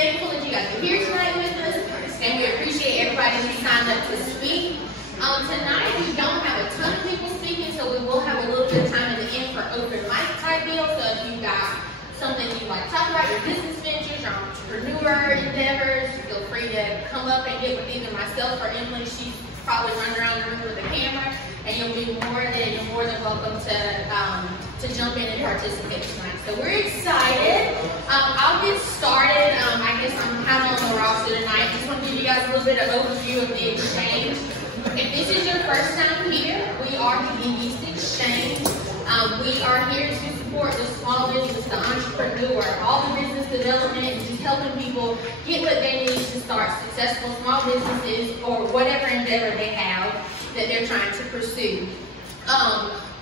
thankful that you guys are here tonight with us, and we appreciate everybody who signed up to speak. Tonight we don't have a ton of people speaking, so we will have a little bit of time at the end for open mic type deal. So if you've got something you'd like to talk about, your business ventures, your entrepreneur endeavors, feel free to come up and get with either myself or Emily. She's probably running around the room with a camera, and you're more than welcome to jump in and participate tonight. So we're excited. I'll get started. I guess I'm kind of on the roster tonight. Just want to give you guys a little bit of overview of the exchange. If this is your first time here, we are the E.A.S.T Exchange. We are here to support the small business, the entrepreneur, all the business development, and just helping people get what they need to start successful small businesses or whatever endeavor they have that they're trying to pursue.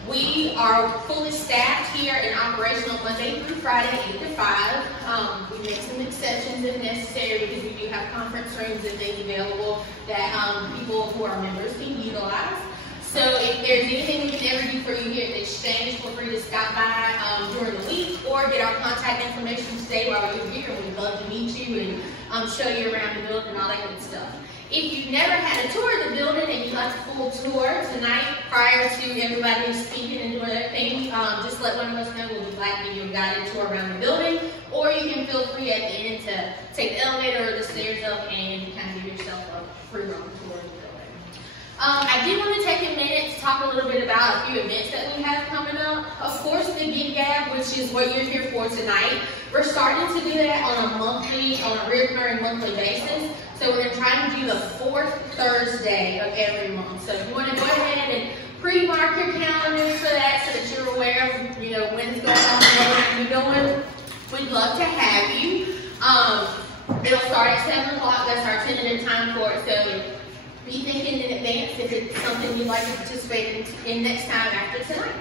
We are fully staffed here and operational Monday through Friday, 8 to 5. We make some exceptions if necessary because we do have conference rooms and things available that people who are members can utilize. So if there's anything we can ever do for you here at the Exchange, feel free to stop by during the week or get our contact information today while you're here. We'd love to meet you and show you around the building and all that good stuff. If you've never had a tour of the building and you'd like a full tour tonight prior to everybody speaking and doing their thing, just let one of us know. We'll be glad to give you a guided tour around the building. Or you can feel free at the end to take the elevator or the stairs up and kind of give yourself a free roam tour of the building. I did want to take a minute to talk a little bit about a few events that we have coming up. Of course, the Gig Gab, which is what you're here for tonight. We're starting to do that on a recurring monthly basis. So we're going to try to do the 4th Thursday of every month. So if you want to go ahead and pre-mark your calendars for that so that you're aware of, when it's going on, what we're doing, we'd love to have you. It'll start at 7 o'clock. That's our tentative time for it. So be thinking in advance if it's something you'd like to participate in next time after tonight.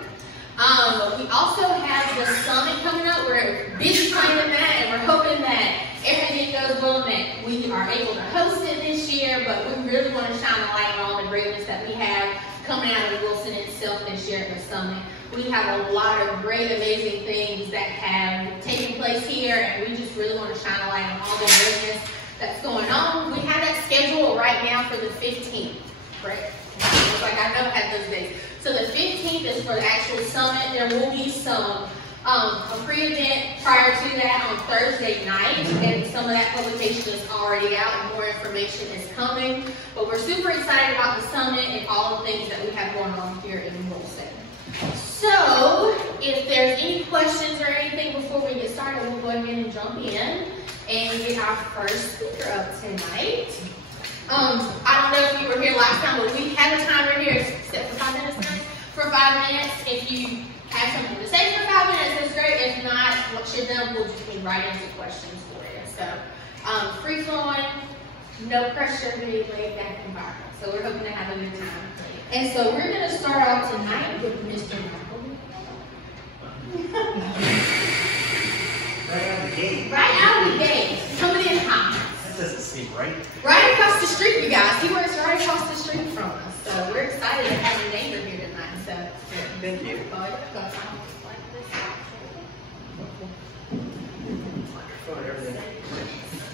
We also have the summit coming up. We're busy planning that, and we're hoping that everything goes well and that we are able to host it this year, but we really want to shine a light on all the greatness that we have coming out of Wilson itself this year at the summit. We have a lot of great, amazing things that have taken place here, and we just really want to shine a light on all the greatness that's going on. We have that scheduled right now for the 15th, right? Looks like I know I had those days. So the 15th is for the actual summit. There will be some a pre-event prior to that on Thursday night, and some of that publication is already out and more information is coming. But we're super excited about the summit and all the things that we have going on here in Wilson. So if there's any questions or anything before we get started, we'll go ahead and jump in and get our first speaker up tonight. I don't know if you were here last time, but we have a timer here set for 5 minutes tonight. For 5 minutes, if you have something to say for 5 minutes, that's great. If not, once you're done, we'll just move right into questions for you. So, free flowing, no pressure, really laid back environment. So we're hoping to have a good time. And so we're going to start off tonight with Mr. Michael. Right out of the gate. Right out of the gate. Somebody in hot. That doesn't seem right. Right across the street, you guys. He works right across the street from us. So we're excited to have a neighbor here tonight. So thank you.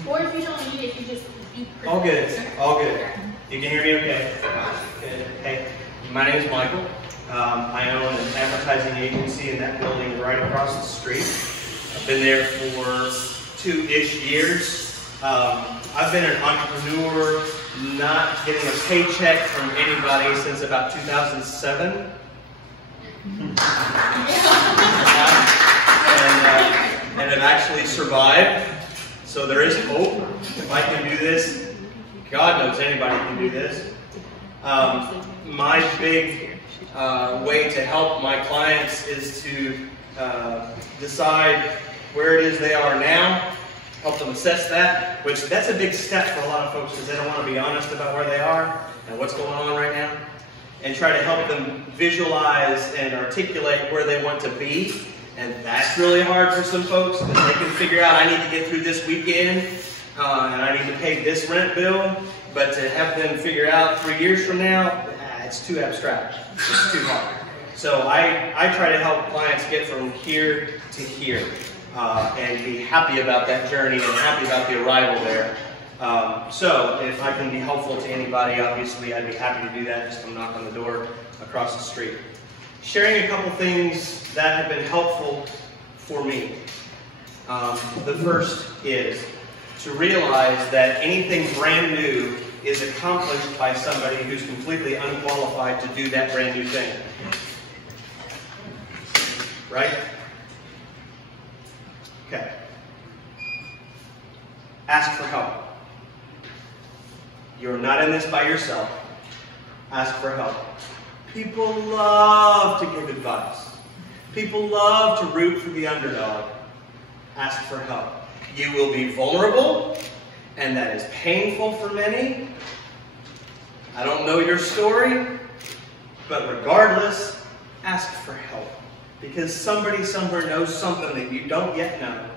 Or if you don't need it, you just All good. All good. You can hear me okay? Good. Hey, my name is Michael. I own an advertising agency in that building right across the street. I've been there for 2-ish years. I've been an entrepreneur, not getting a paycheck from anybody since about 2007. And I've actually survived. So there is hope. If I can do this, God knows anybody can do this. My big way to help my clients is to decide where it is they are now, help them assess that, which that's a big step for a lot of folks because they don't want to be honest about where they are and what's going on right now, and try to help them visualize and articulate where they want to be. And that's really hard for some folks because they can figure out, I need to get through this weekend and I need to pay this rent bill, but to have them figure out 3 years from now, it's too abstract, it's too hard. So I try to help clients get from here to here. and be happy about that journey and happy about the arrival there. So if I can be helpful to anybody, obviously I'd be happy to do that. Just come knock on the door across the street. Sharing a couple things that have been helpful for me. The first is to realize that anything brand new is accomplished by somebody who's completely unqualified to do that brand new thing. Right? Okay. Ask for help. You're not in this by yourself. Ask for help. People love to give advice. People love to root for the underdog. Ask for help. You will be vulnerable, and that is painful for many. I don't know your story, but regardless, ask for help. Because somebody somewhere knows something that you don't yet know,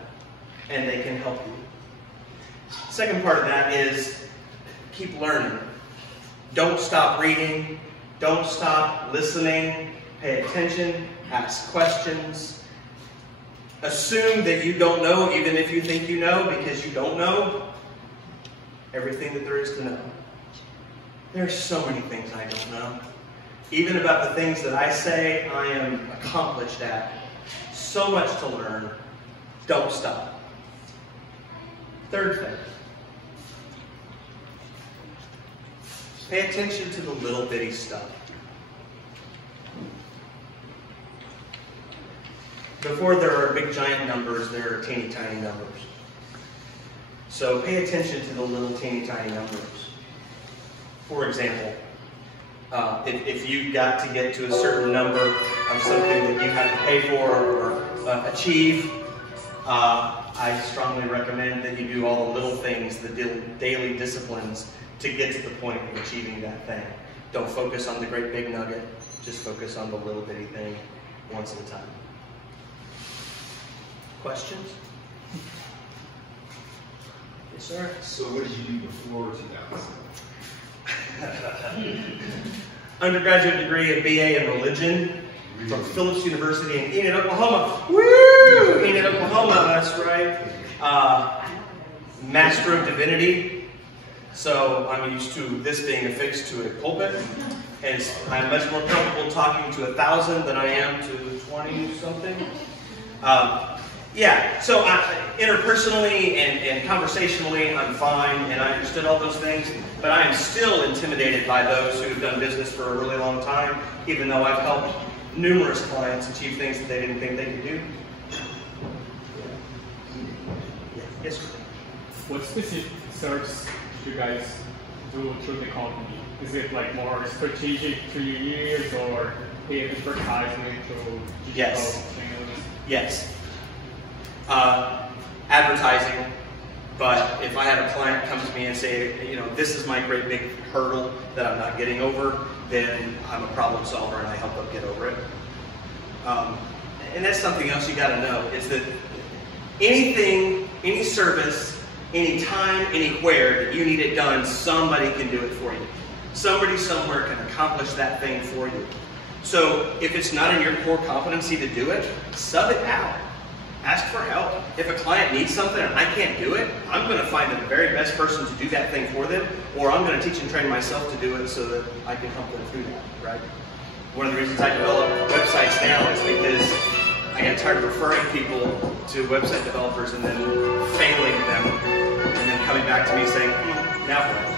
and they can help you. Second part of that is keep learning. Don't stop reading. Don't stop listening. Pay attention. Ask questions. Assume that you don't know, even if you think you know, because you don't know everything that there is to know. There's so many things I don't know. Even about the things that I say I am accomplished at. So much to learn. Don't stop. Third thing. Pay attention to the little bitty stuff. Before there are big giant numbers, there are teeny tiny numbers. So pay attention to the little teeny tiny numbers. For example, if you got to get to a certain number of something that you have to pay for or achieve, I strongly recommend that you do all the little things, the daily disciplines, to get to the point of achieving that thing. Don't focus on the great big nugget, just focus on the little bitty thing once at a time. Questions? Yes, sir? So what did you do before 2000? Undergraduate degree, a BA in religion from Phillips University in Enid, Oklahoma. Woo! Enid, Oklahoma, that's right. Master of Divinity. So I'm used to this being affixed to a pulpit, and I'm much more comfortable talking to 1,000 than I am to 20-something. Yeah, so interpersonally and conversationally, I'm fine, and I understood all those things, but I am still intimidated by those who have done business for a really long time, even though I've helped numerous clients achieve things that they didn't think they could do. Yes, sir. What specific search do you guys do through the company? Is it like more strategic through your years, or paid advertisement through digital channels? Yes. Advertising, but if I had a client come to me and say, you know, this is my great big hurdle that I'm not getting over, then I'm a problem solver and I help them get over it. And that's something else you got to know, is that anything, any service, any time, anywhere that you need it done, somebody can do it for you. Somebody somewhere can accomplish that thing for you. So if it's not in your core competency to do it, sub it out. Ask for help. If a client needs something and I can't do it, I'm going to find the very best person to do that thing for them, or I'm going to teach and train myself to do it so that I can help them through that, right? One of the reasons I develop websites now is because I get tired of referring people to website developers and then failing them, and then coming back to me saying, now what?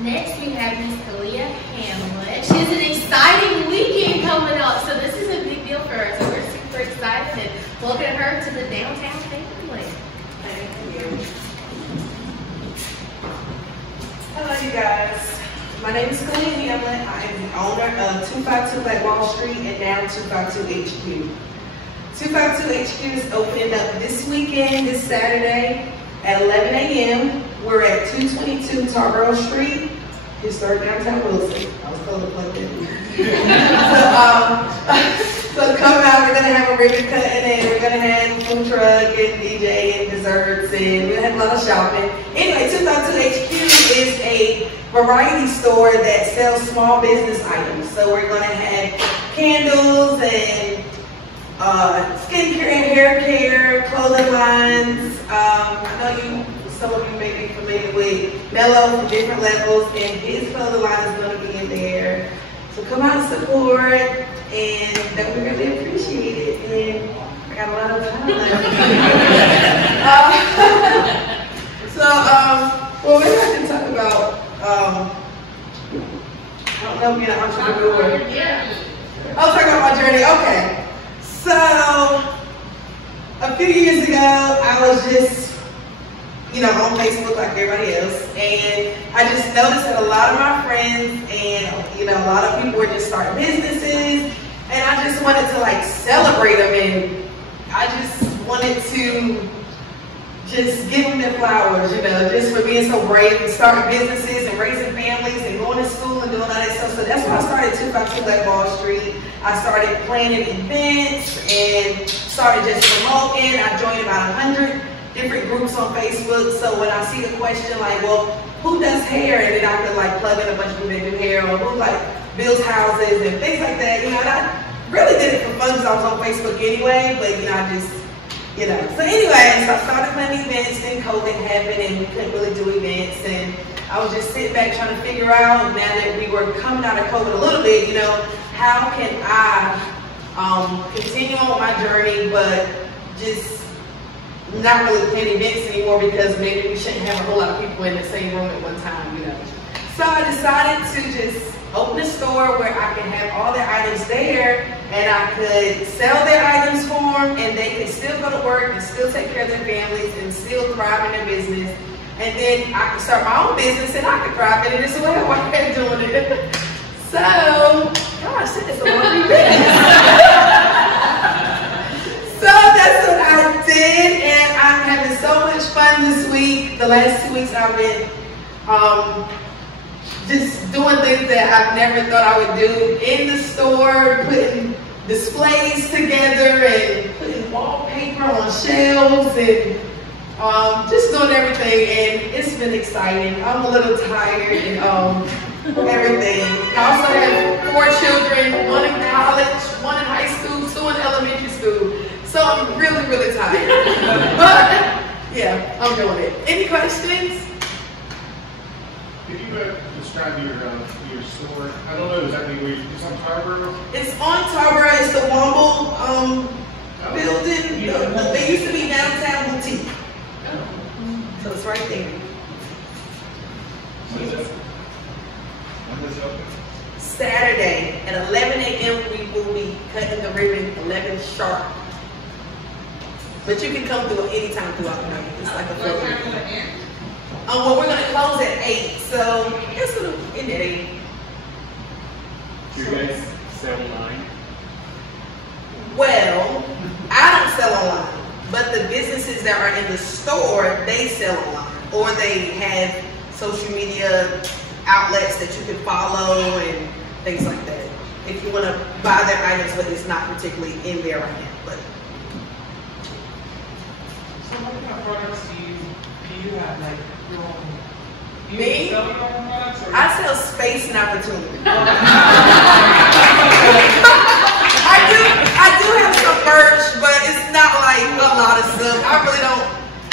Next, we have Miss Kalia Hamlet. She has an exciting weekend coming up, so this is a big deal for her. So we're super excited and welcome her to the downtown family. Thank you. Hello, you guys. My name is Kalia Hamlet. I am the owner of 252 Black Wall Street and now 252 HQ. 252 HQ is opening up this weekend, this Saturday at 11 a.m. We're at 222 Tarboro Street, historic downtown Wilson. I was told to plug that in. So come out, we're gonna have a ribbon cutting and we're gonna have food truck and DJ and desserts and we're gonna have a lot of shopping. Anyway, 252 HQ is a variety store that sells small business items. So we're gonna have candles and skincare and hair care, clothing lines. I know some of you may be familiar with Mello from Different Levels, and his clothing line is going to be in there. So come out and support, and that we really appreciate it. And I got a lot of time left. Well, maybe I can talk about, I don't know, being an entrepreneur. Yeah. I'll talk about my journey. Okay. So, a few years ago, I was just, on Facebook like everybody else, and I just noticed that a lot of my friends and, a lot of people were just starting businesses, and I just wanted to like celebrate them, and I just wanted to just give them their flowers, just for being so brave and starting businesses and raising families and going to school and doing all that stuff. So that's why I started 252 Black Wall Street. I started planning events and started just promoting. I joined about 100 different groups on Facebook. So when I see a question like, well, who does hair? And then I could like plug in a bunch of people that do hair, or who like builds houses and things like that. And I really did it for fun because I was on Facebook anyway, but I just, So anyway, so I started planning events, then COVID happened and we couldn't really do events. And I was just sitting back trying to figure out, now that we were coming out of COVID a little bit, how can I continue on my journey, but just not really plan events anymore because maybe we shouldn't have a whole lot of people in the same room at one time, So I decided to just open a store where I can have all their items there, and I could sell their items for them, and they could still go to work and still take care of their families and still thrive in their business. And then I could start my own business and I could thrive in it as well while I'm doing it. So, gosh, it's a lovely business. So that's what I did, and I'm having so much fun this week. The last 2 weeks I've been just doing things that I've never thought I would do in the store, putting displays together and putting wallpaper on shelves and just doing everything, and it's been exciting. I'm a little tired and everything. I also have 4 children, 1 in college, 1 in high school, 2 in elementary school. So I'm really, really tired. But yeah, I'm doing it. Any questions? Can you describe your store? I don't know exactly where it's on Tarboro? It's on Tarboro. It's the Womble building. They used to be downtown boutique. So it's right there. When does it open? Saturday at 11 a.m. we will be cutting the ribbon 11 sharp. But you can come through anytime throughout the night. It's like a What time will it end? well, we're going to close at 8, so it's going to end at 8. Do you guys sell online? Well, I don't sell online, but the businesses that are in the store, they sell online, or they have social media outlets that you can follow and things like that. If you want to buy their items, but it's not particularly in there right now. But So what kind of products do you have, like your own? Do you Me? sell your own products? Or I sell space and opportunity. I do have some merch, but it's not like a lot of stuff. I really don't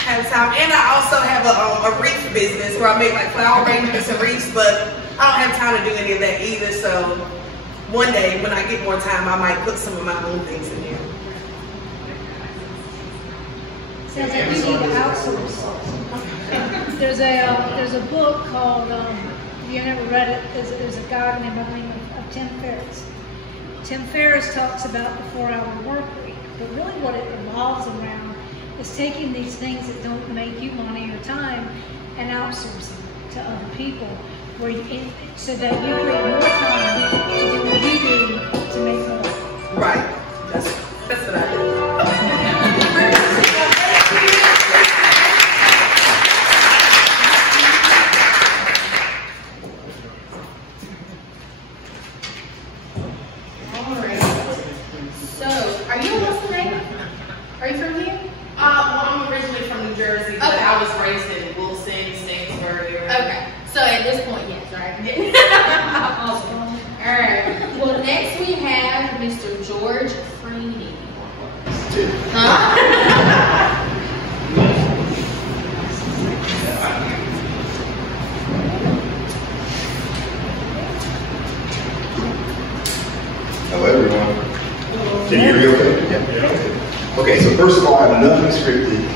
have time. And I also have a wreath business where I make like flower arrangements and wreaths, but I don't have time to do any of that either. So one day when I get more time, I might put some of my own things in there. Sounds like you need to outsource. There's a book called, you never read it, there's a guy named by the name of Tim Ferriss. Tim Ferriss talks about the 4-hour work week, but really what it revolves around is taking these things that don't make you money or time and outsourcing to other people, where so that you create more time to do what you do to make more. Right. That's what I do.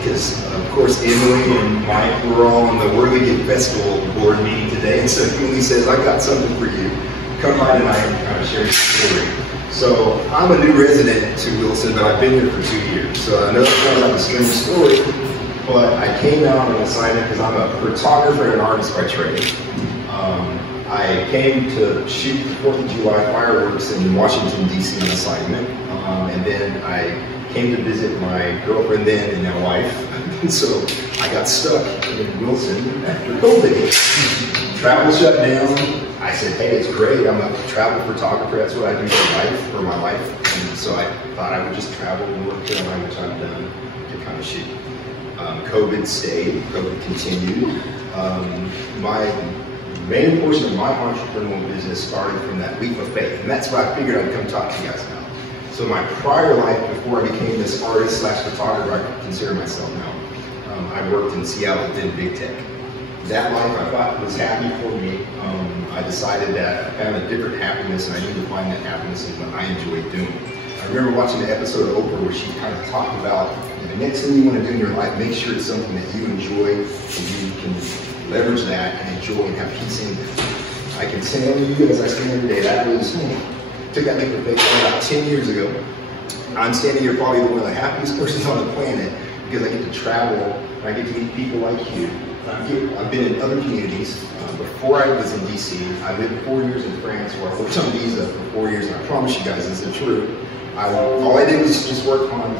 because, of course, Emily and Mike were all on the Where We Get Festival board meeting today, and so Emily says, I got something for you. Come by tonight and kind of share your story. So I'm a new resident to Wilson, but I've been here for 2 years. So I know it's kind of like a strange story, but I came out on assignment because I'm a photographer and an artist by trade. I came to shoot the 4th of July fireworks in Washington, D.C. on assignment, and then I came to visit my girlfriend then and now wife. And so I got stuck in Wilson after COVID. Travel shut down. I said, hey, it's great. I'm a travel photographer. That's what I do for my life. And so I thought I would just travel to North Carolina, which I've done, to kind of shoot. COVID stayed. COVID continued. My main portion of my entrepreneurial business started from that leap of faith. And that's why I figured I'd come talk to you guys about. So my prior life, before I became this artist / photographer, I consider myself now, I worked in Seattle, did big tech. That life I thought was happy for me. I decided that I found a different happiness, and I need to find that happiness in what I enjoy doing. I remember watching the episode of Oprah where she kind of talked about the next thing you want to do in your life, make sure it's something that you enjoy and you can leverage that and enjoy and have peace in it. I can tell you, as I stand here today, that was, took that leap of faith about 10 years ago. I'm standing here probably one of the happiest persons on the planet because I get to travel and I get to meet people like you. I've been in other communities. Before I was in DC, I lived 4 years in France where I worked on visa for 4 years, and I promise you guys this is the truth. All I did was just work on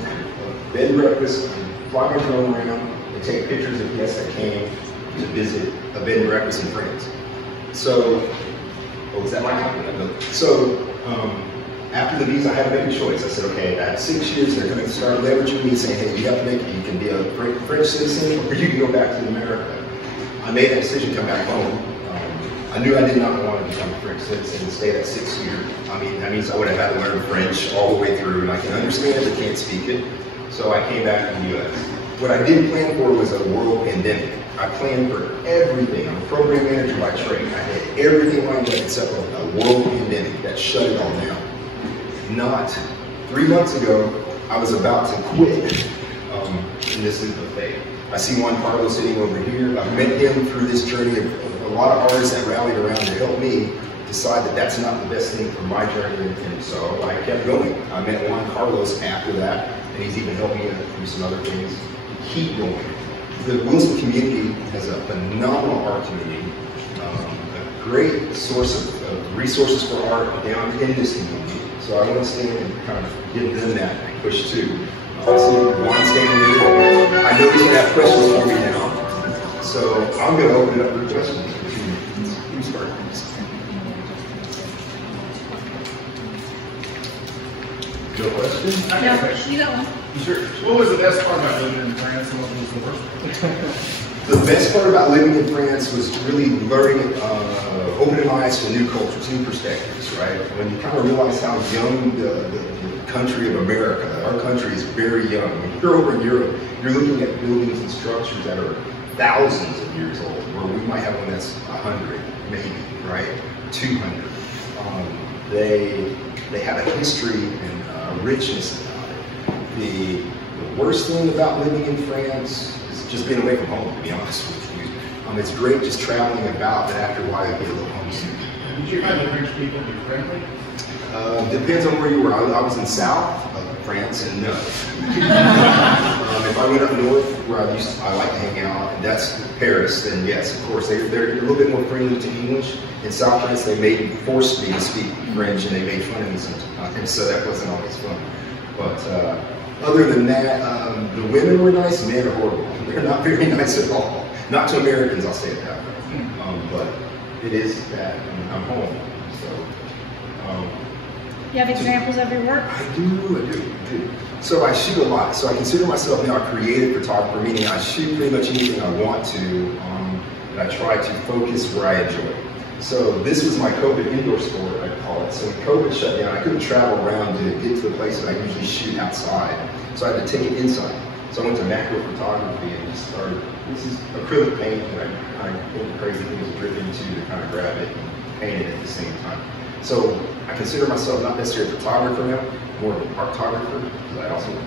bed and breakfast, fly my drone around, and take pictures of guests that came to visit a bed and breakfast in France. So, is that my topic? So, after the visa, I had to make a choice. I said, okay, at 6 years, they're going to start leveraging me, saying, hey, you have to make it. You can be a French citizen, or you can go back to America. I made that decision to come back home. I knew I did not want to become a French citizen and stay that 6 years. I mean, that means I would have had to learn French all the way through, and I can understand it, but can't speak it. So I came back to the U.S. What I didn't plan for was a world pandemic. I planned for everything. I'm a program manager by trade. I had everything lined up except for a world pandemic that shut it all down. Not 3 months ago, I was about to quit in this leap of faith. I see Juan Carlos sitting over here. I've met him through this journey of a lot of artists that rallied around to help me decide that that's not the best thing for my journey, and so I kept going. I met Juan Carlos after that, and he's even helped me through some other things. Keep going. The Wilson community has a phenomenal art community, a great source of resources for art down in this community. So I want to stand and kind of give them that push too. I see Juan standing there. I know he's going to have questions for me now. So I'm going to open it up for questions. You start. No question? No, you got one. Sure. What was the best part about living in France and what was the worst part? The best part about living in France was really learning, opening my eyes to new cultures, new perspectives, right? When you kind of realize how young the country of America, our country is very young. When you're over in Europe, you're looking at buildings and structures that are thousands of years old, where we might have one that's 100, maybe, right? 200. They have a history and a richness about it. The worst thing about living in France is just being away from home, to be honest with you. It's great just traveling about, but after a while you get a little homesick. Did you find the French people be friendly? Depends on where you were. I was in South France, and no. If I went up north, where I like to hang out, and that's Paris, then yes, of course, they're a little bit more friendly to English. In South France, they forced me to speak French, and they made fun of me sometimes, so that wasn't always fun. But other than that, the women were nice, men are horrible. They're not very nice at all. Not to Americans, I'll say it that way. But it is that I'm home, so. You have examples of your work? I do. So I shoot a lot. So I consider myself now a creative photographer, meaning I shoot pretty much anything I want to, and I try to focus where I enjoy. So this was my COVID indoor sport, I call it. So when COVID shut down, I couldn't travel around to get to the places I usually shoot outside. So I had to take it inside. So I went to macro photography and just started, this is acrylic paint that I think crazy things dripping into to kind of grab it and paint it at the same time. So I consider myself not necessarily a photographer now, more of an art photographer, because I also do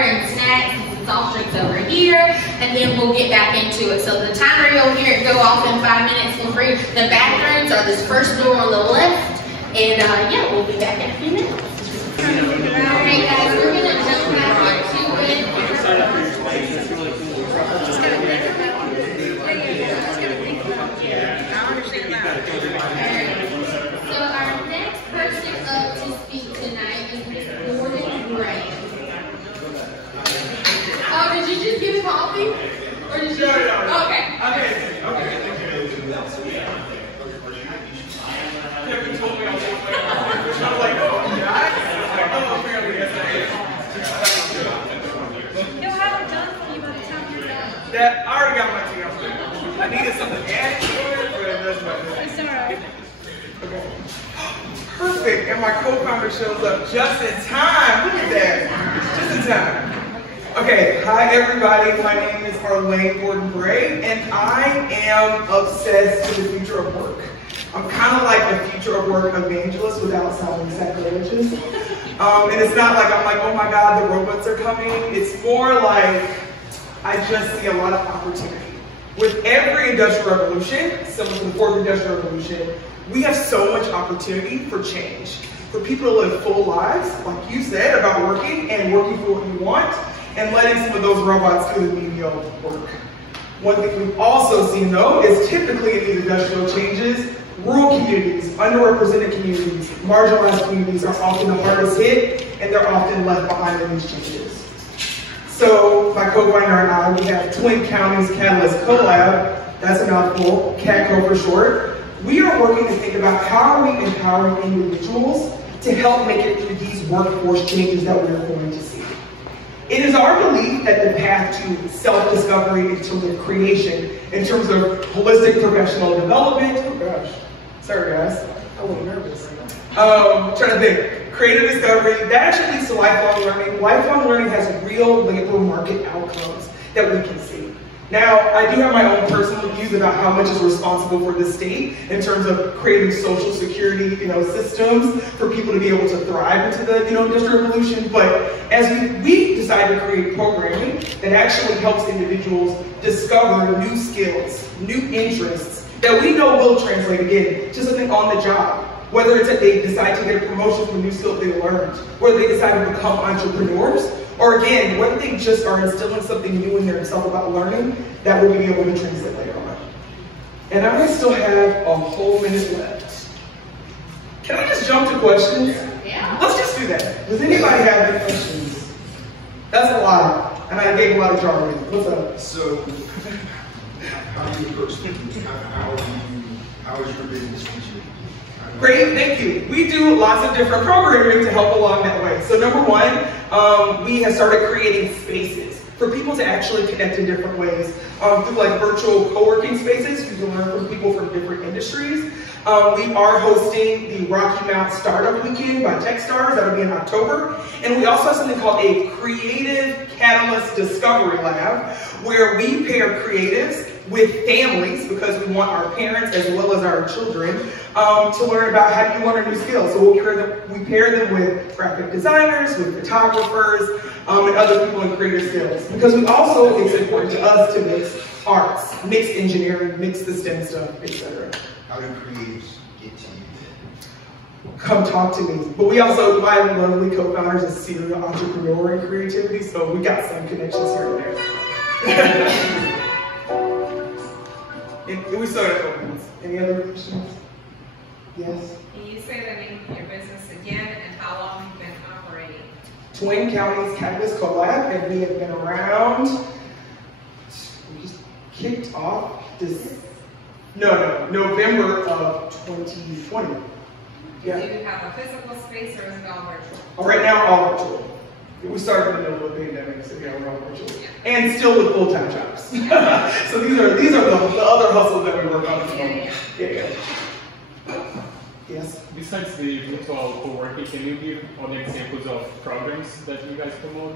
and snacks and soft drinks over here, and then we'll get back into it. So the timer, you'll hear it go off in 5 minutes for free. The bathrooms are this first door on the left, and yeah, we'll be back in a few minutes. Alright guys, we're going to jump back into it. Just gotta think about it. Just gotta think about it. I understand that. So our next person up to speak tonight is Miss Gordon Gray. Oh, did you just get coffee? Or did you? Okay. Kevin told me I was like, oh, yeah. Apparently, yes, He'll have it done for you by the time you're done. That I already got my tea. I needed something added to it, but it doesn't matter. It's alright. Okay. Perfect, and my co-founder shows up just in time. Look at that, just in time. Okay, hi everybody. My name is Arlene Gordon Gray, and I am obsessed with the future of work. I'm kind of like a future of work evangelist without sounding sacrilegious. And it's not like I'm like, oh my God, the robots are coming. It's more like I just see a lot of opportunity. With every industrial revolution, similar to the fourth industrial revolution, we have so much opportunity for change. For people to live full lives, like you said, about working and working for what you want, and letting some of those robots do the menial work. One thing we've also seen though is typically in these industrial changes, rural communities, underrepresented communities, marginalized communities are often the hardest hit, and they're often left behind in these changes. So my co-founder and I, we have Twin Counties Catalyst Collab, that's a mouthful, CATCO for short. We are working to think about how are we empowering individuals to help make it through these workforce changes that we're going to see. It is our belief that the path to self-discovery in terms of creation, in terms of holistic professional development, oh gosh, sorry guys, I'm a little nervous. Trying to think, creative discovery, that actually leads to lifelong learning. Lifelong learning has real labor market outcomes that we can see. Now, I do have my own personal views about how much is responsible for the state in terms of creating social security, systems for people to be able to thrive into the, industrial revolution. But as we decided to create programming that actually helps individuals discover new skills, new interests that we know will translate again to something on the job. Whether it's that they decide to get a promotion from new skills they learned, whether they decide to become entrepreneurs, or again, whether they just are instilling something new in themselves about learning that will be able to translate later on. And I still have a whole minute left. Can I just jump to questions? Yeah. Let's just do that. Does anybody have any questions? That's a lot, and I gave a lot of jargon. What's up? So, how do you approach things? How is your business reaching? Great, thank you. We do lots of different programming to help along that way. So number one, we have started creating spaces for people to actually connect in different ways. Through like virtual co-working spaces, you can learn from people from different industries. We are hosting the Rocky Mount Startup Weekend by Techstars, that'll be in October. And we also have something called a Creative Catalyst Discovery Lab, where we pair creatives with families, because we want our parents as well as our children to learn about how do you learn a new skill. So we pair them with graphic designers, with photographers, and other people in creative skills. Because we also, it's important to us to mix arts, mix engineering, mix the STEM stuff, etc. How do creatives get to you then? Come talk to me. But we also, my lovely co-founders is a serial entrepreneur in creativity, so we got some connections here and there. We still got opens. Any other questions? Yes? Can you say the name of your business again and how long you've been operating? Twin Counties Catalyst Collab, and we have been around, we just kicked off this, November of 2020. Yeah. Do you have a physical space or is it all virtual? Right now, all virtual. We started in the middle of the pandemic, so yeah, we're all virtual. And still with full-time jobs. So these are the other hustles that we work on at the moment. Yeah. Yes? Besides the virtual co-working, can you give other examples of programs that you guys promote?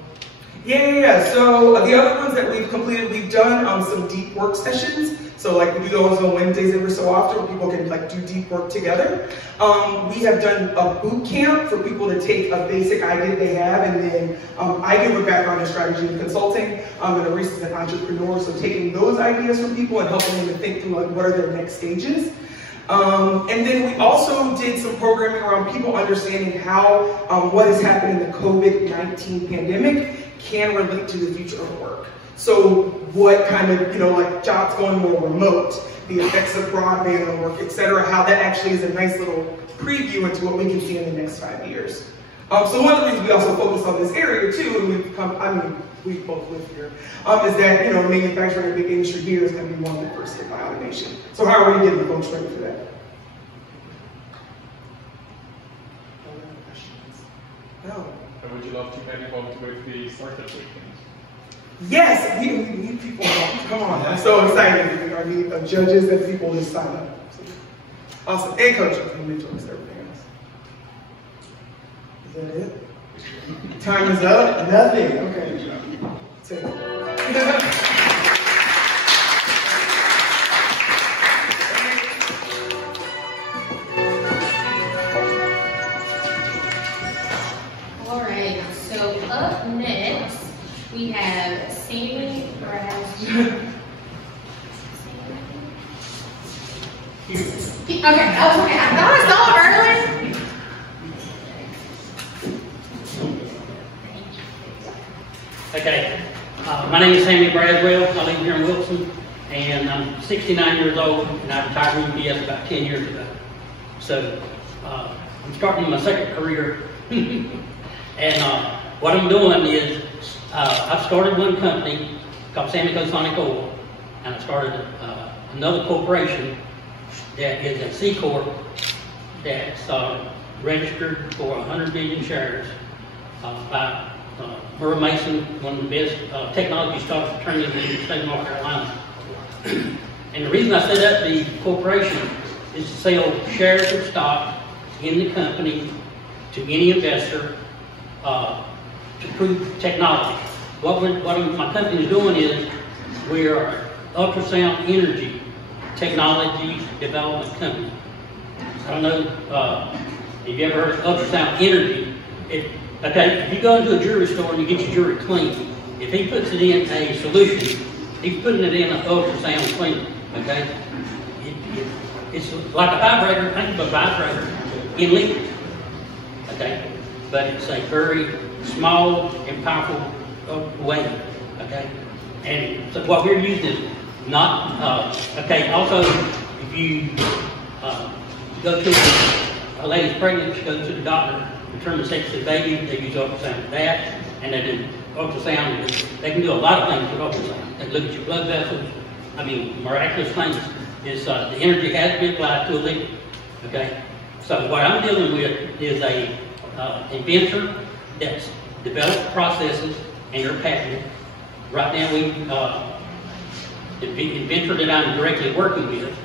Yeah. So the other ones that we've completed, we've done some deep work sessions. So like we do those on Wednesdays every so often where people can like do deep work together. We have done a boot camp for people to take a basic idea they have, and then I give a background in strategy and consulting, and Aris is an entrepreneur, so taking those ideas from people and helping them to think through like what are their next stages. And then we also did some programming around people understanding how what has happened in the COVID-19 pandemic can relate to the future of work. So what kind of, like jobs going more remote, the effects of broadband on work, etc., how that actually is a nice little preview into what we can see in the next 5 years. So one of the reasons we also focus on this area too, and we both live here, is that, manufacturing, a big industry here, is going to be one of the first hit by automation. So how are we getting the folks ready for that? No. And would you love to get involved with the startup weekend? Yes, we need people. Come on, I'm so excited. I need judges and people to sign up. Awesome. And coaches and mentors, everything else. Is that it? Time is up? Nothing. Okay. Take it. All right, so up next, we have Sammy Okay, I thought I saw it earlier. Okay, my name is Sammy Bradwell. I live here in Wilson, and I'm 69 years old, and I retired from EAST about 10 years ago. So I'm starting my second career, and what I'm doing is I've started one company called Samico Sonic Oil, and I started another corporation that is a C Corp that's registered for 100 million shares by Merle Mason, one of the best technology stock attorneys in the state of North Carolina. And the reason I set up the corporation is to sell shares of stock in the company to any investor to prove technology. What my company is doing is we are ultrasound energy technology development company. I don't know if you ever heard of ultrasound energy. If you go into a jewelry store and you get your jewelry clean, if he puts it in a solution, he's putting it in an ultrasound cleaner. Okay, it's like a vibrator. Think of a vibrator in liquid. Okay, but it's a very small and powerful wave. Okay, and so what we're using is not okay. Also, if you go to a lady's pregnant, she goes to the doctor, determine the sex of the baby, they use ultrasound for that, and they do ultrasound. They can do a lot of things with ultrasound. They look at your blood vessels. I mean, miraculous things. Is the energy has to be applied to a liquid. Okay, so what I'm dealing with is a inventor that's developed processes and they're patented. Right now, the inventor that I'm directly working with,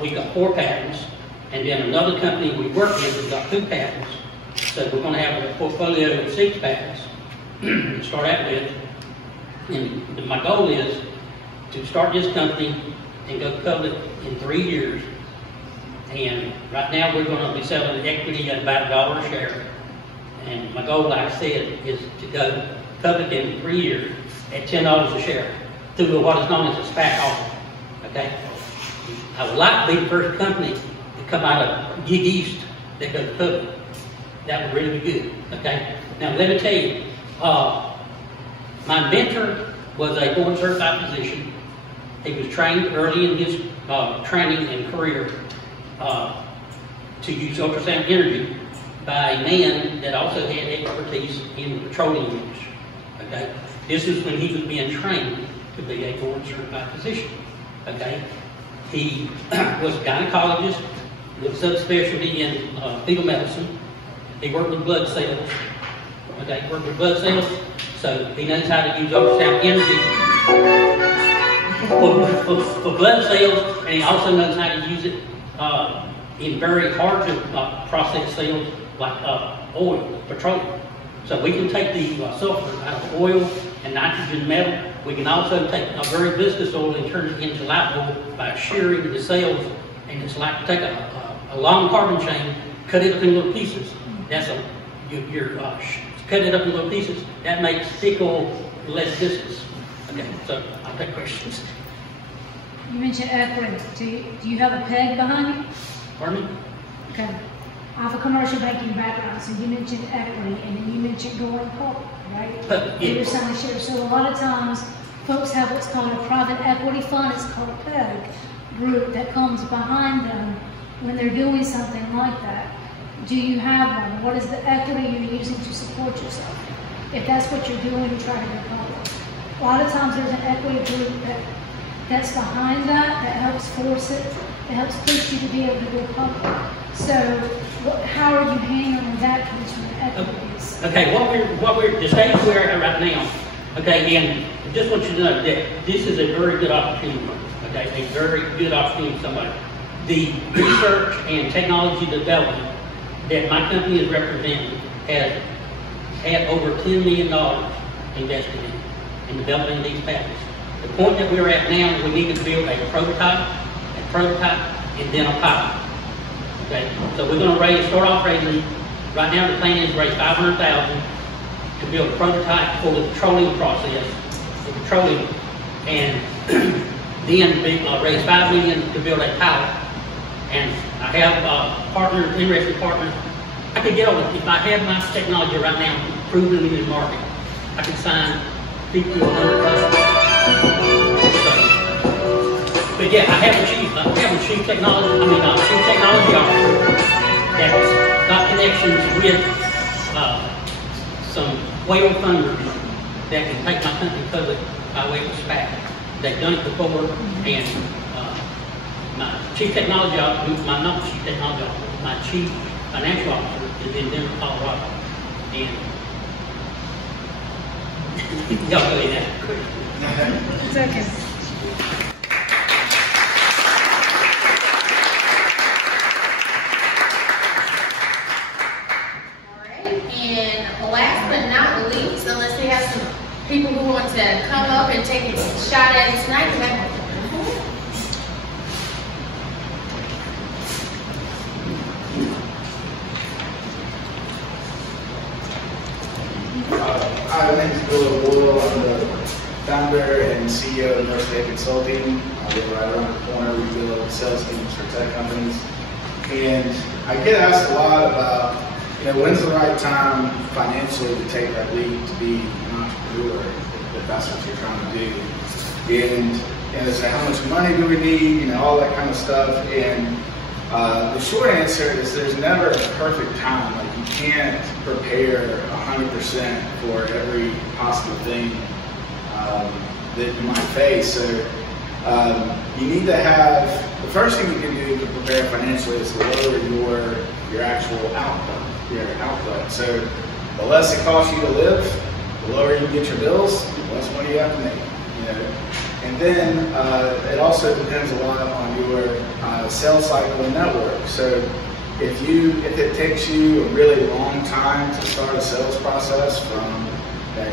we've got 4 patents, and then another company we work with has got 2 patents. So we're going to have a portfolio of 6 patents to start out with. And my goal is to start this company and go public in 3 years. And right now we're going to be selling equity at about $1 a share. And my goal, like I said, is to go public in 3 years at $10 a share through what is known as a SPAC offer. Okay? I would like to be the first company to come out of EAST that goes public. That would really be good. Okay? Now let me tell you, my inventor was a board certified physician. He was trained early in his training and career to use ultrasound energy by a man that also had expertise in the petroleum industry. Okay? This is when he was being trained to be a board certified physician. Okay? He was a gynecologist with subspecialty in fetal medicine. He worked with blood cells. Okay, worked with blood cells, so he knows how to use ultrasound energy for blood cells, and he also knows how to use it in very hard to process cells like oil, petroleum. So we can take the sulfur out of oil and nitrogen metal. We can also take a very viscous oil and turn it into light oil by shearing the cells. And it's like take a long carbon chain, cut it up in little pieces. That's cut it up in little pieces. That makes thick oil less viscous. Okay, so I'll take questions. You mentioned equity. Do you have a peg behind you? Pardon me? Okay. I have a commercial banking background, so you mentioned equity, and then you mentioned going corporate, right? Yeah. You're selling shares. So a lot of times, folks have what's called a private equity fund. It's called a PEG group that comes behind them when they're doing something like that. Do you have one? What is the equity you're using to support yourself? If that's what you're doing to try to go public. A lot of times there's an equity group that's behind that helps force it, that helps push you to be able to go public. So how are you handling that case from the equities? Okay, the stage we're at right now, okay, and I just want you to know that this is a very good opportunity, okay, a very good opportunity for somebody. The research and technology development that my company is representing has had over $10 million invested in developing these patents. The point that we're at now is we need to build a prototype, and then a pilot. Okay, so we're going to start off raising. Right now, the plan is to raise $500,000 to build a prototype for the petroleum process, and then raise $5 million to build a pilot. And I have interested partners. I could get over if I had my technology right now proven in the market. I could sign 50 to 100 customers. But yeah, I have a chief technology officer that's got connections with some whale funders that can take my company public by way of SPAC. They've done it before, and my chief technology officer, my chief financial officer is in Denver, Colorado. And y'all go in that. It's okay. And last but not least, unless we have some people who want to come up and take a shot at it tonight, Hi, my name is Bill Wool. I'm the founder and CEO of North Bay Consulting. I live right around the corner. We build sales teams for tech companies. And I get asked a lot about, when's the right time financially to take that leap to be an entrepreneur, if that's what you're trying to do. And they say, how much money do we need, all that kind of stuff. And the short answer is there's never a perfect time. Like, you can't prepare 100% for every possible thing that you might face. So you need to have, the first thing you can do to prepare financially is to lower your actual output. So the less it costs you to live, the lower you get your bills, the less money you have to make. And then it also depends a lot on your sales cycle and network. So if it takes you a really long time to start a sales process from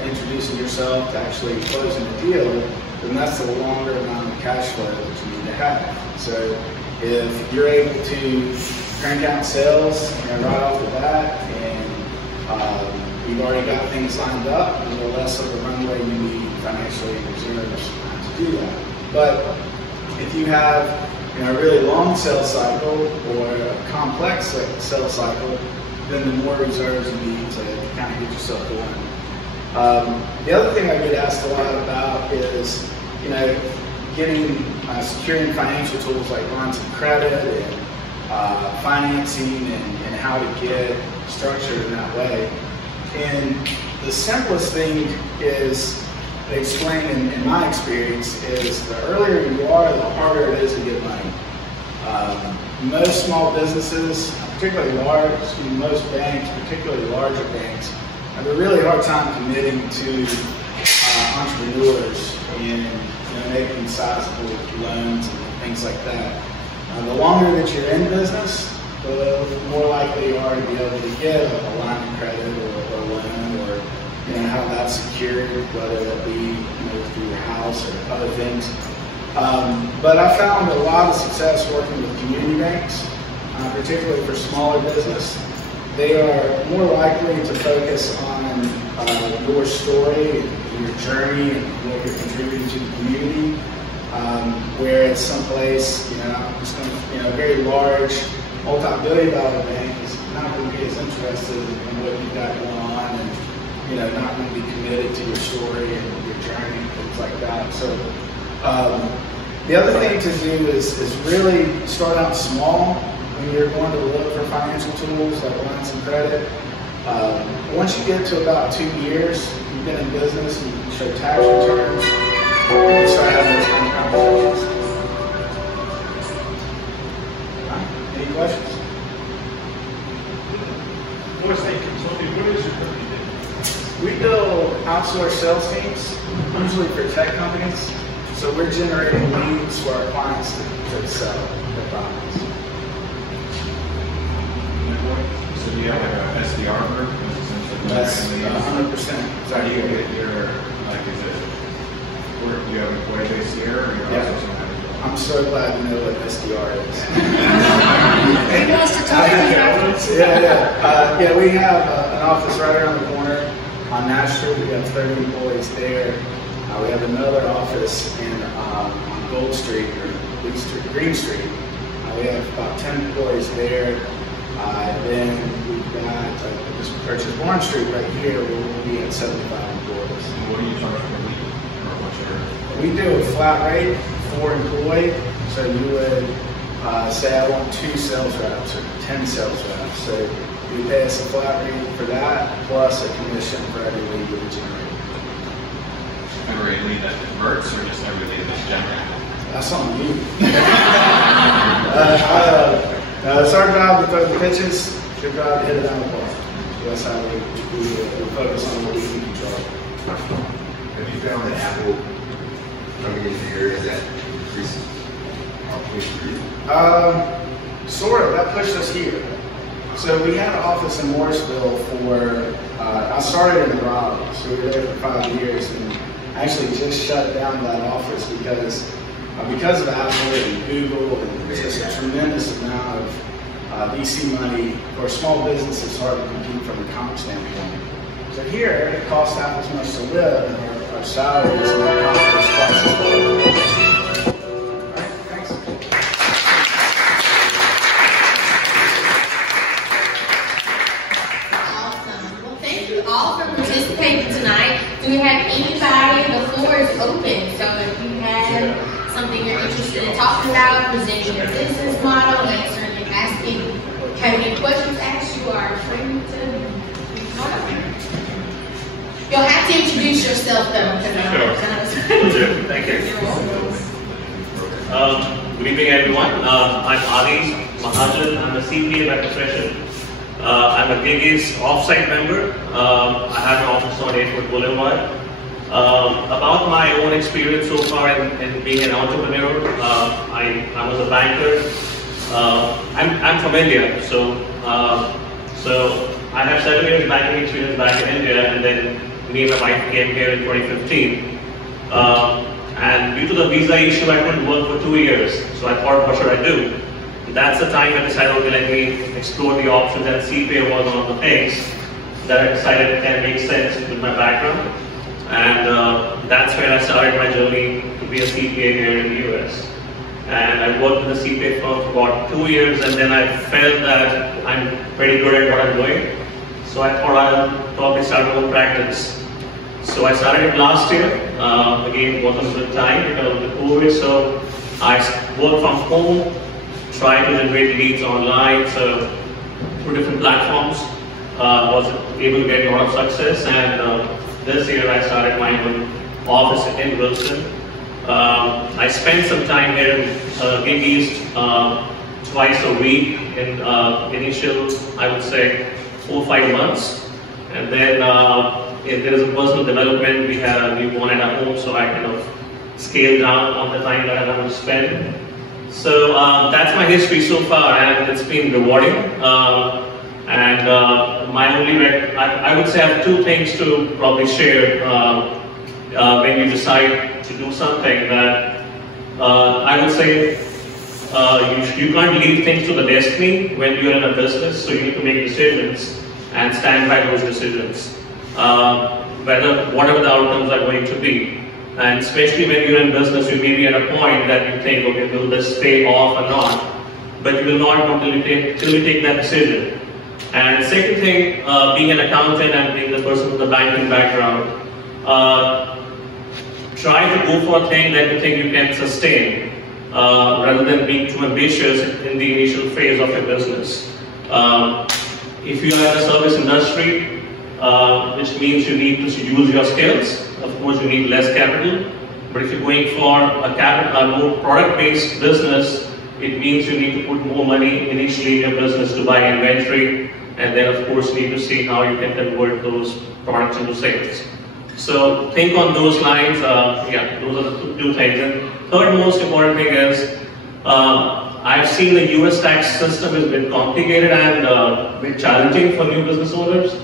introducing yourself to actually closing a deal, then that's a longer amount of cash flow that you need to have. So if you're able to crank out sales right off the bat, and you've already got things lined up, and the less of the runway you need financially in reserves to do that. But if you have a really long sales cycle or a complex sales cycle, then the more reserves you need to kind of get yourself going. The other thing I get asked a lot about is, securing financial tools like lines of credit and financing and how to get structured in that way. And the simplest thing is, they explain in my experience, is the earlier you are, the harder it is to get money. Most small businesses, particularly most banks, particularly larger banks, have a really hard time committing to entrepreneurs and making sizable loans and things like that. The longer that you're in business, the more likely you are to be able to get a line of credit or a loan have that secured, whether it be through your house or other things. But I found a lot of success working with community banks, particularly for smaller business. They are more likely to focus on your story and your journey and what you're contributing to the community, where it's someplace, a very large, multi-billion-dollar bank is not going to be as interested in what you've got going on, and not going to be committed to your story and your journey, things like that. So the other thing to do is really start out small when you're going to look for financial tools like lines of credit. Once you get to about 2 years, you've been in business and you can show tax returns, you can start having those kind of conversations. Any questions? What is your company do? We build outsourced sales teams, usually for tech companies. So we're generating leads for our clients to sell their products. So do you have like a SDR group? That's 100%. So how do you get your, like, is it, do you have an employee base here, or you're also I'm so glad you know what SDR is. He wants to talk about Yeah, we have an office right around the corner on Nash Street. We have 30 employees there. We have another office on Gold Street, or Green Street. We have about 10 employees there. Then we've got just purchased Warren Street right here, where we'll be at 75 employees. And what do you charge per week? Or what's your... We do a flat rate for employee. So you would say, I want 2 sales reps or 10 sales reps. So you pay us a flat rate for that, plus a commission for every lead we generate. Every lead that converts, or just every lead that's generated? That's on you. It's our job to throw the pitches, it's your job to hit it down the park. That's how we focus on what we can control. Have you found that Apple coming into the area that increases our push for you? Sort of. That pushed us here. So we had an office in Morrisville for, I started in Raleigh, so we were there for 5 years, and actually just shut down that office because of Apple and Google, and just a tremendous amount of VC money for a small business. It's hard to compete from a comp standpoint. So here, it costs half as much to live, and our salaries and our comp is twice as low. All right, thanks. Awesome. Well, thank you all for participating tonight. Do we have anybody? The floor is open. So if you have something you're interested in talking about, presenting your business model, asking, have any questions asked, you are free to talk. You'll have to introduce yourself though. Sure. Thank you. Good evening, everyone. I'm Adi Mahajan. I'm a CPA by profession. I'm a E.A.S.T offsite member. I have an office on Airport Boulevard. About my own experience so far in being an entrepreneur, I was a banker. I'm from India, so I have 7 years banking experience back in India, and then me and my wife came here in 2015. And due to the visa issue, I couldn't work for 2 years. So I thought, what should I do? That's the time I decided, okay, let me explore the options, and CPA was one of the things that I decided it can make sense with my background. And that's where I started my journey to be a CPA here in the US. And I worked with a CPA firm for about 2 years, and then I felt that I'm pretty good at what I'm doing. So I thought I'll probably start my own practice. So I started it last year. Again, it wasn't a good time because of the COVID. So I worked from home, tried to generate leads online, so through different platforms. Was able to get a lot of success, and this year I started my own office in Wilson. I spent some time here in E.A.S.T twice a week in initial, I would say, 4 or 5 months. And then if there is a personal development, we had a newborn at our home, so I kind of scaled down on the time that I want to spend. So that's my history so far, and it's been rewarding. And I would say I have two things to probably share when you decide to do something. That I would say you can't leave things to the destiny when you're in a business, so you need to make decisions and stand by those decisions, whatever the outcomes are going to be. And especially when you're in business, you may be at a point that you think, okay, will this pay off or not? But you will not know till you take that decision. And second thing, being an accountant and being the person with the banking background, try to go for a thing that you think you can sustain, rather than being too ambitious in the initial phase of your business. If you are in the service industry, which means you need to use your skills, of course you need less capital. But if you're going for a more product-based business, it means you need to put more money initially in your business to buy inventory, and then of course you need to see how you can convert those products into sales. So think on those lines. Yeah, those are the two things. And third most important thing is, I've seen the US tax system is a bit complicated and a bit challenging for new business owners.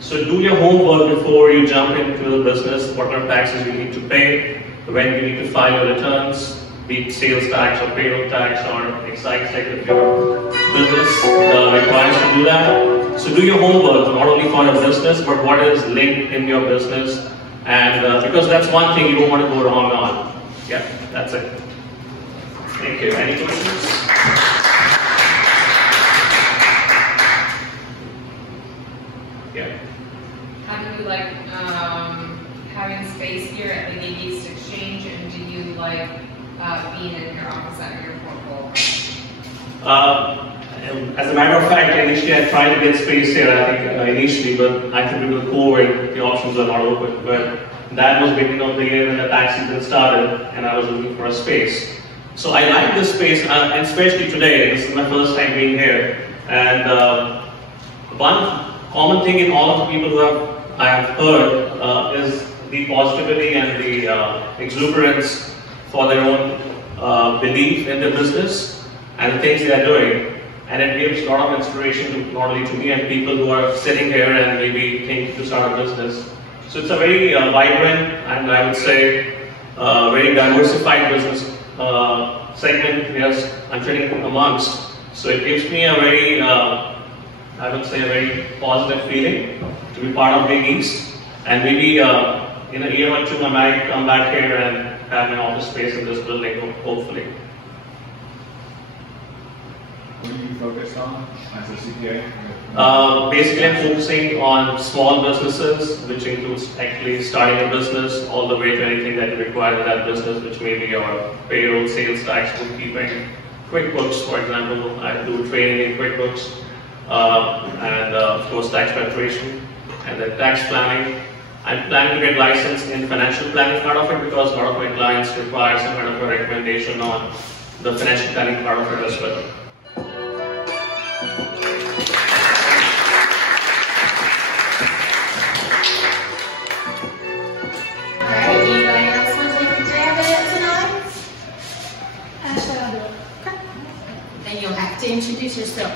So do your homework before you jump into the business, what kind of taxes you need to pay, when you need to file your returns, be it sales tax or payroll tax or excise tax if your business requires to do that. So do your homework, not only for your business, but what is linked in your business. And because that's one thing you don't want to go wrong on. Yeah, that's it. Thank you. Any questions? Yeah. How do you like having space here at the EAST Exchange, and do you like being in your office at your portfolio? As a matter of fact, initially I tried to get space here, I think initially, but I think due to COVID, the options are not open. But that was beginning of the year when the tax season started, and I was looking for a space. So I like this space, and especially today. This is my first time being here. And one common thing in all of the people who I have heard is the positivity and the exuberance for their own belief in their business and the things they are doing. And it gives a lot of inspiration to, not only to me and people who are sitting here and maybe thinking to start a business. So it's a very vibrant and I would say very diversified business segment. Yes, I'm sitting amongst. So it gives me a very, I would say, a very positive feeling to be part of Big East. And maybe in a year or two, I might come back here and have an office space in this building, hopefully. What are you focused on as a CPA? Basically, I'm focusing on small businesses, which includes actually starting a business all the way to anything that you require in that business, which may be your payroll, sales tax, bookkeeping, QuickBooks, for example. I do training in QuickBooks, and of course tax preparation, and then tax planning. I'm planning to get licensed in financial planning part of it because a lot of my clients require some kind of a recommendation on the financial planning part of it as well. Introduce yourself.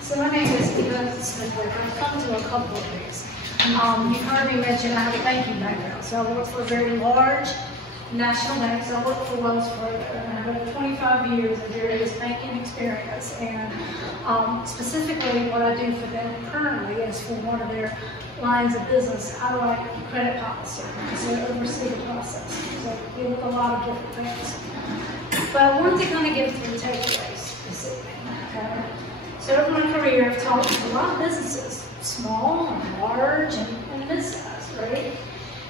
So my name is E.A.S.T. I've come to a couple of things. You've heard me mention I have a banking background. So I work for very large national banks. I work for Wells Fargo, and I have over 25 years of various banking experience. And specifically what I do for them currently is for one of their lines of business, I write credit policy. So I oversee the process. So I deal with a lot of different things. But I wanted to kind of get through takeaways this evening. Okay? So over my career, I've taught a lot of businesses, small and large and mid-sized, right?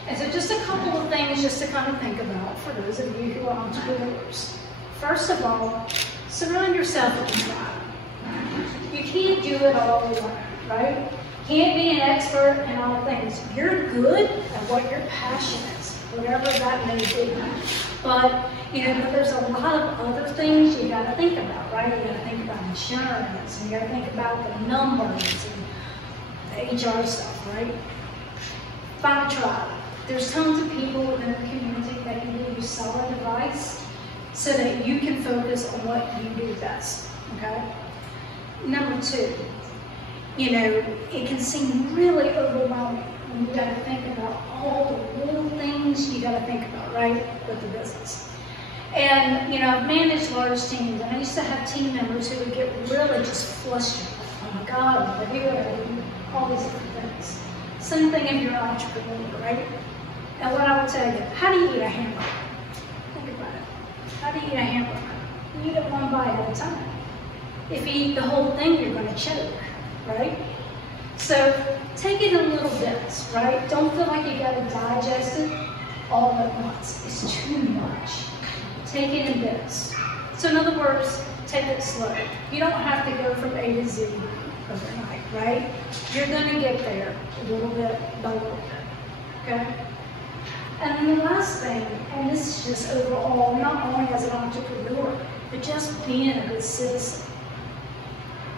And so just a couple of things just to kind of think about for those of you who are entrepreneurs. First of all, surround yourself with a tribe. You can't do it all alone, right? Can't be an expert in all things. You're good at what your passion is, whatever that may be. But you know, there's a lot of other things you got to think about, right? You got to think about insurance, and you got to think about the numbers and the HR stuff, right? Find a tribe. There's tons of people within the community that can give you solid advice so that you can focus on what you do best, okay? Number two, you know, it can seem really overwhelming when you got to think about all the little things you got to think about, right, with the business. And, you know, I've managed large teams, and I used to have team members who would get really just flustered. Oh my God, what do I do? All these different things. Same thing if you're an entrepreneur, right? And what I will tell you, how do you eat a hamburger? Think about it. How do you eat a hamburger? You eat it one bite at a time. If you eat the whole thing, you're going to choke, right? So take it in little bits, right? Don't feel like you got to digest it all at once. It's too much. Take it in bits. So in other words, take it slow. You don't have to go from A to Z overnight, right? You're going to get there little bit by little bit, okay? And then the last thing, and this is just overall, not only as an entrepreneur, but just being a good citizen.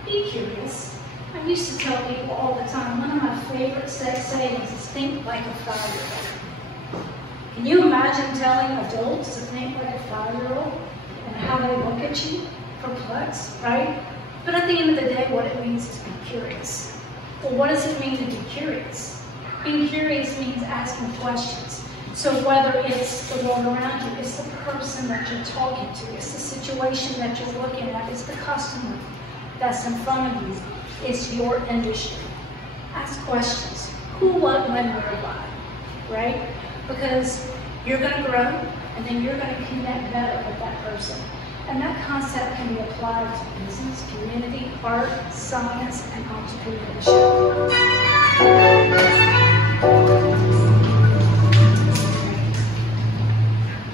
Be curious. I used to tell people all the time, one of my favorite sayings is think like a 5-year-old. Can you imagine telling adults to think like a 5-year-old and how they look at you? Perplexed, right? But at the end of the day, what it means is be curious. Well, what does it mean to be curious? Being curious means asking questions. So whether it's the world around you, it's the person that you're talking to, it's the situation that you're looking at, it's the customer that's in front of you, it's your industry. Ask questions. Who, what, when, where, why, right? Because you're going to grow, and then you're going to connect better with that person. And that concept can be applied to business, community, art, science, and entrepreneurship.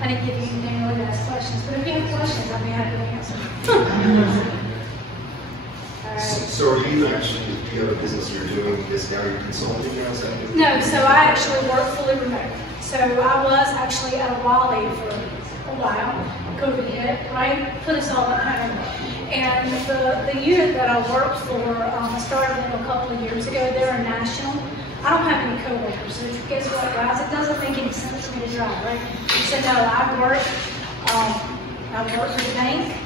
I didn't give you anything really to ask questions, but if you have questions, I'd be happy to answer. So are you actually, do you have a business you're doing this now, you're consulting now? Is that No, so I actually work fully remote. So I was actually at Raleigh for a while. COVID hit, right? Put us all at home. And the unit that I worked for, I started them a couple of years ago. They're a national. I don't have any coworkers, so guess what, guys? It doesn't make any sense for me to drive, right? So no, I work for the bank.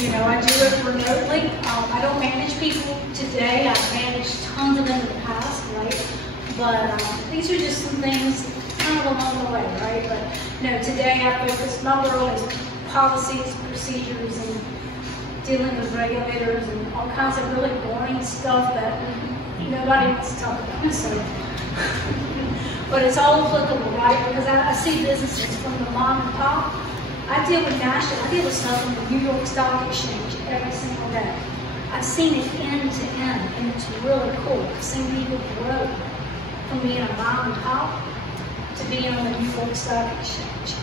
You know, I do it remotely. I don't manage people today. I've managed tons of them in the past, right? But these are just some things kind of along the way, right? But no, today I focus, my world is policies, procedures, and dealing with regulators and all kinds of really boring stuff that nobody wants to talk about. So, but it's all applicable, right? Because I see businesses from the mom and pop. I deal with national, I deal with stuff from the New York Stock Exchange every single day. I've seen it end to end, and it's really cool. I've seen people grow from being a mom and pop to being on the New York Stock Exchange.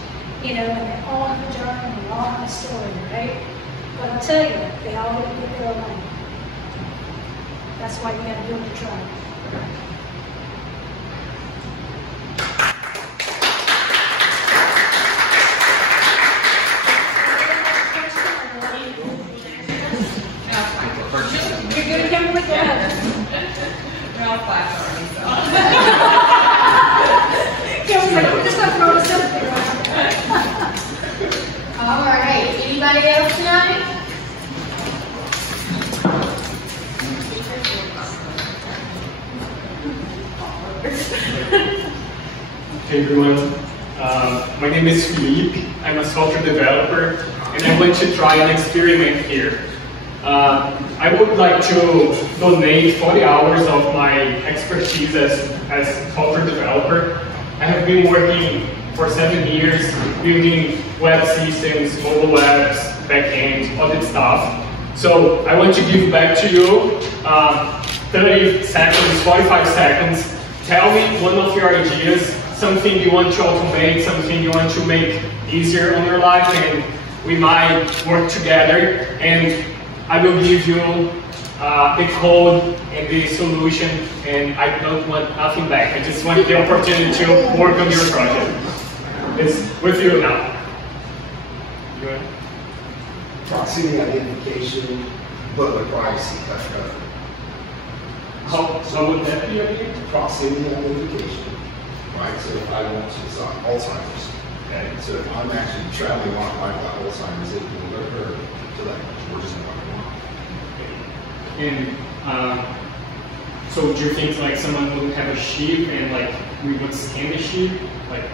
You know, and they all have a journey and they all have a story, right? But I'll tell you, they all get their own. That's why you got to build your tribe. All right, anybody else tonight? Hey everyone, my name is Philippe. I'm a software developer, and I want to try an experiment here. I would like to donate 40 hours of my expertise as software developer. I have been working for 7 years building web systems, mobile webs, backend, all that stuff. So I want to give back to you 30 seconds, 45 seconds. Tell me one of your ideas, something you want to automate, something you want to make easier on your life, and we might work together. And I will give you the code and the solution, and I don't want nothing back. I just want the opportunity to work on your project. It's with you now. Go ahead. Proximity identification, but with privacy cut. How would that be again? Proximity identification, right? So if I want to, it's Alzheimer's. Okay. So if I'm actually traveling on my Alzheimer's, it will alert her to that. We're just not going to. And So do you think like someone would have a sheet and like we would scan the sheet? Like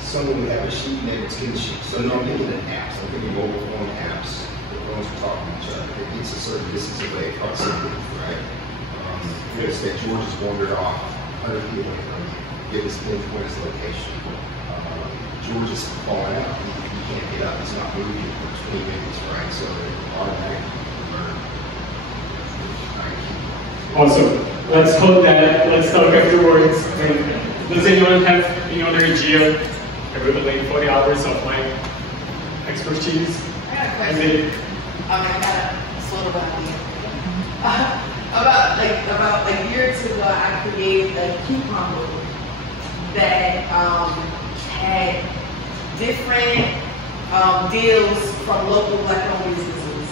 someone would have a sheet and they would scan the sheet. So no, I'm thinking of apps. I'm thinking mobile phone apps. The phones are talking to each other. It gets a certain distance away across the room, right? Notice that George has wandered off 100 feet away from you. Give us pinpoint his location. George is falling out. He can't get up. He's not moving for 20 minutes, right? So it automatically learn. Awesome. Let's hold that. Let's talk afterwards. Does anyone have any other idea? I really like 40 hours of my expertise. I got a question. I got a sort of idea. About a year or two ago, I created a coupon book that had different deals from local Black-owned businesses.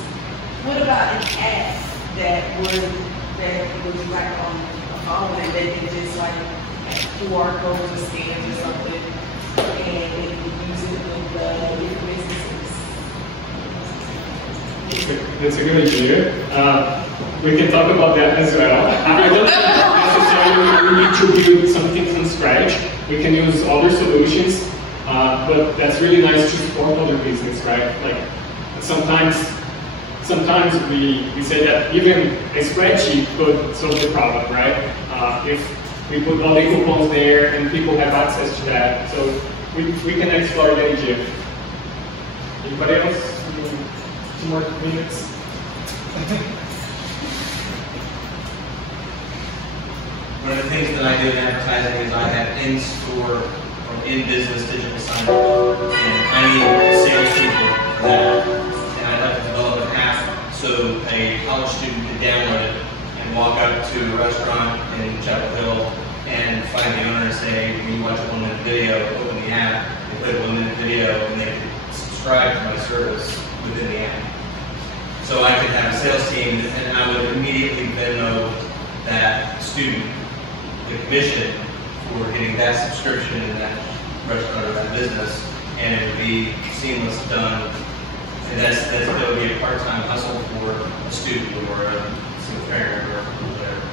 What about an app that was like on a phone and they can just like QR codes or scans or something, and they can use it with different businesses? That's a good idea. We can talk about that as well. I don't necessarily we need to build something from scratch. We can use other solutions, but that's really nice to support other business, right? Like sometimes we say that even a spreadsheet could solve the problem, right? If we put all the coupons there and people have access to that, so we can explore the idea. Anybody else? 2 more minutes. One of the things that I do in advertising is I have in-store or in-business digital signage, and I need salespeople for that. And I'd like to develop an app so a college student can download it and walk up to a restaurant in Chapel Hill and find the owner and say, "When you watch a 1-minute video, open the app and play the 1-minute video," and they can subscribe to my service within the app. So I could have a sales team, and I would immediately Venmo that student the commission for getting that subscription in that restaurant or that business, and it would be seamless done. And that would be a part-time hustle for a student or a single parent or whatever.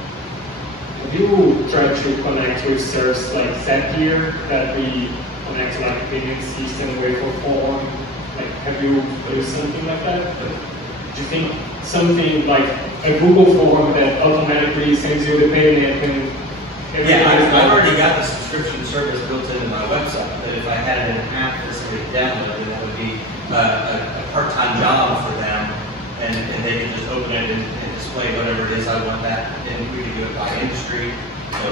Have you tried to connect with services like Zapier that we connect like payment system, wafer form? Like, have you used something like that? Do you think something like a Google form that automatically sends you the payment and yeah, I've already got the subscription service built into my website, but if I had an app that somebody downloaded, that would be a part-time job for them, and they could just open it and display whatever it is I want that, and we could do it by industry. So,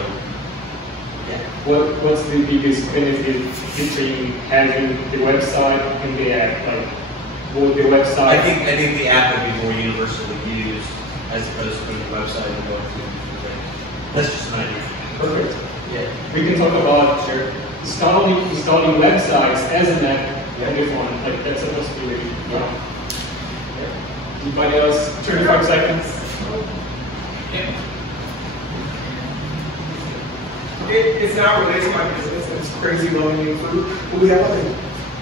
yeah. What's the biggest benefit between having the website and the app? Like, would the website? I think the app would be more universally used as opposed to the website and going to. That's just an idea. Perfect. Yeah. We can talk about installing websites as an app on your phone. Like that's a possibility. Yeah. Anybody else? 35 seconds. Yeah. It's not related to my business. It's crazy low-hanging fruit. But we have like a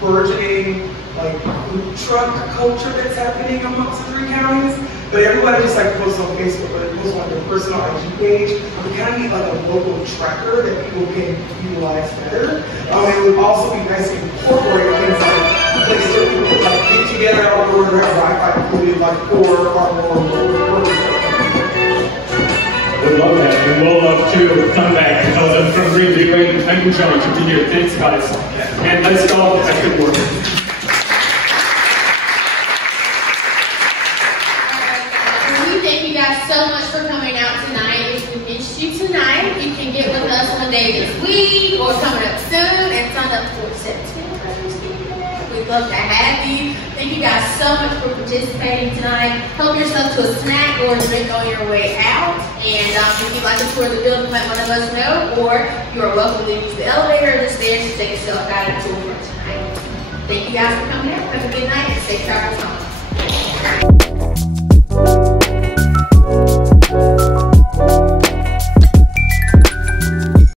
burgeoning like food truck culture that's happening amongst the 3 counties. But everybody just like posts on Facebook, or they post on their personal IG page. We kind of need like a local tracker that people can utilize better. It would also be nice to incorporate things like places where people can like get together or have Wi-Fi included, like for our more local workers. We love that. And we'll love to come back from reviewing and John to be here. Thanks, guys. And let's go afterward. Thank you guys so much for coming out tonight. If we missed you tonight, you can get with us one day this week or coming up soon and sign up for September. We'd love to have you. Thank you guys so much for participating tonight. Help yourself to a snack or a drink on your way out. And if you'd like to tour the building, let one of us know, or you are welcome to use the elevator or the stairs to take a self-guided tour for tonight. Thank you guys for coming out. Have a good night and safe travels home.